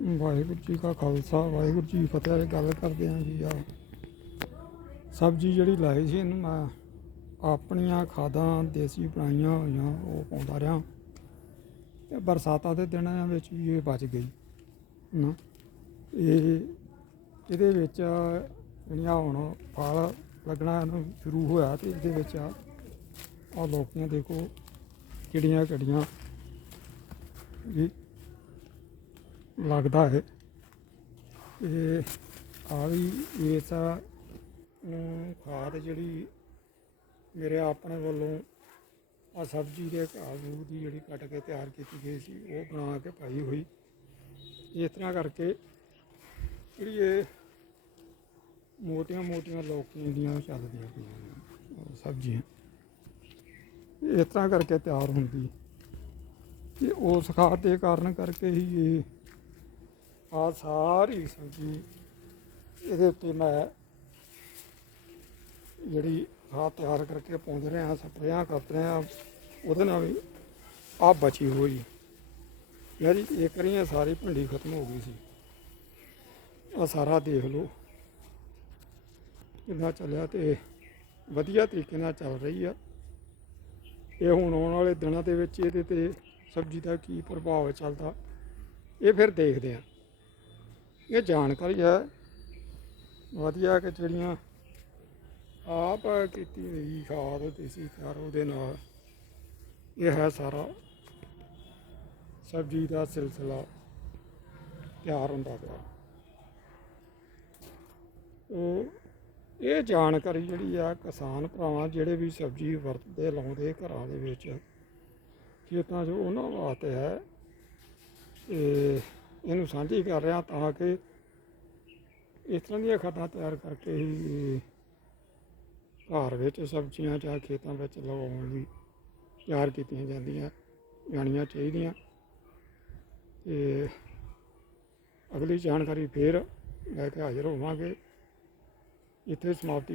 ਵਾਹਿਗੁਰੂ ਜੀ ਕਾ ਖਾਲਸਾ, ਵਾਹਿਗੁਰੂ ਜੀ ਫਤਿਹ। ਇਹ ਗੱਲ ਕਰਦੇ ਹਾਂ ਜੀ ਆ ਸਬਜ਼ੀ ਜਿਹੜੀ ਲਾਈ ਸੀ ਇਹਨੂੰ ਮੈਂ ਆਪਣੀਆਂ ਖਾਦਾਂ ਦੇਸੀ ਬਣਾਈਆਂ ਹੋਈਆਂ, ਉਹ ਪਾਉਂਦਾ ਰਿਹਾ। ਤੇ ਬਰਸਾਤਾਂ ਦੇ ਦਿਨਾਂ ਵਿੱਚ ਵੀ ਇਹ ਬਚ ਗਈ। ਨਾ ਇਹ ਇਹਦੇ ਵਿੱਚ ਜਿਹੜੀਆਂ ਹੁਣ ਫਲ ਲੱਗਣਾ ਇਹਨੂੰ ਸ਼ੁਰੂ ਹੋਇਆ ਤੇ ਇਹਦੇ ਵਿੱਚ ਆ, ਆਹ ਲੋਕੀਆਂ ਦੇਖੋ ਕਿੜੀਆਂ ਕਿੜੀਆਂ ਵੀ ਲੱਗਦਾ ਹੈ। ਇਹ ਆ ਵੀ ਇਸ ਨੂੰ ਖਾਦ ਜਿਹੜੀ ਮੇਰੇ ਆਪਣੇ ਵੱਲੋਂ ਆ ਸਬਜ਼ੀ ਦੇ ਕਾਬੂ ਦੀ ਜਿਹੜੀ ਕੱਟ ਕੇ ਤਿਆਰ ਕੀਤੀ ਗਈ ਸੀ, ਉਹ ਬਣਾ ਕੇ ਪਾਈ ਹੋਈ। ਇਸ ਤਰ੍ਹਾਂ ਕਰਕੇ ਜਿਹੜੀ ਇਹ ਮੋਟੀਆਂ ਮੋਟੀਆਂ ਲੌਕੀਆਂ ਦੀਆਂ ਚੱਲਦੀਆਂ ਪਈਆਂ ਸਬਜ਼ੀਆਂ। ਇਸ ਤਰ੍ਹਾਂ ਕਰਕੇ ਤਿਆਰ ਹੁੰਦੀ। ਤੇ ਉਸ ਖਾਦ ਦੇ ਕਾਰਨ ਕਰਕੇ ਹੀ ਇਹ ਆ ਸਾਰੀ ਸਬਜ਼ੀ ਇਹਦੇ ਉੱਤੇ ਮੈਂ ਜਿਹੜੀ ਖਾਦ ਤਿਆਰ ਕਰਕੇ ਪਾਉਂਦੇ ਰਹੇ ਆ ਸਪਰੇਆਂ ਕਰਦੇ ਰਹੇ ਆ ਉਹਦੇ ਨਾਲ ਵੀ ਆ ਬਚੀ ਹੋਈ। ਯਾਰੀ ਇੱਕ ਰੀਆਂ ਸਾਰੀ ਭਿੰਡੀ ਖਤਮ ਹੋ ਗਈ ਸੀ। ਆ ਸਾਰਾ ਦੇਖ ਲਓ। ਕਿੰਨਾ ਚੱਲਿਆ ਤੇ ਵਧੀਆ ਤਰੀਕੇ ਨਾਲ ਚੱਲ ਰਹੀ ਆ। ਇਹ ਹੁਣ ਆਉਣ ਵਾਲੇ ਦਿਨਾਂ ਦੇ ਵਿੱਚ ਇਹਦੇ ਤੇ ਸਬਜ਼ੀ ਦਾ ਕੀ ਪ੍ਰਭਾਵ ਚੱਲਦਾ, ਇਹ ਫਿਰ ਦੇਖਦੇ ਆ। ਇਹ ਜਾਣਕਾਰੀ ਹੈ। ਵਧੀਆ ਕਿ ਜਿਹੜੀਆਂ ਆਪ ਕੀਤੀ ਹੋਈ ਖਾਦ ਦੇਸੀ ਖਾਦ ਉਹਦੇ ਨਾਲ। ਇਹ ਹੈ ਸਾਰਾ। ਸਬਜ਼ੀ ਦਾ ਸਿਲਸਿਲਾ ਤਿਆਰ ਹੁੰਦਾ ਪਿਆ। ਉਹ ਇਹ ਜਾਣਕਾਰੀ ਜਿਹੜੀ ਆ ਕਿਸਾਨ ਭਰਾਵਾਂ ਜਿਹੜੇ ਵੀ ਸਬਜ਼ੀ ਵਰਤਦੇ, ਲਾਉਂਦੇ ਘਰਾਂ ਦੇ ਵਿੱਚ, ਖੇਤਾਂ 'ਚ ਉਹਨਾਂ ਵਾਸਤੇ ਹੈ। ਤੇ ਇਹਨੂੰ ਸਾਂਝੀ ਕਰ ਰਿਹਾ ਤਾਂ ਕਿ ਇਸ ਤਰ੍ਹਾਂ ਦੀਆਂ ਖਾਦਾਂ ਤਿਆਰ ਕਰਕੇ ਹੀ ਘਰ ਵਿੱਚ ਸਬਜ਼ੀਆਂ ਜਾਂ ਖੇਤਾਂ ਵਿੱਚ ਲਗਾਉਣ ਲਈ ਤਿਆਰ ਕੀਤੀਆਂ ਜਾਂਦੀਆਂ, ਜਾਣੀਆਂ ਚਾਹੀਦੀਆਂ। ਤੇ ਅਗਲੀ ਜਾਣਕਾਰੀ ਫੇਰ ਲੈ ਕੇ ਹਾਜ਼ਰ ਹੋਵਾਂਗੇ। ਇੱਥੇ ਸਮਾਪਤੀ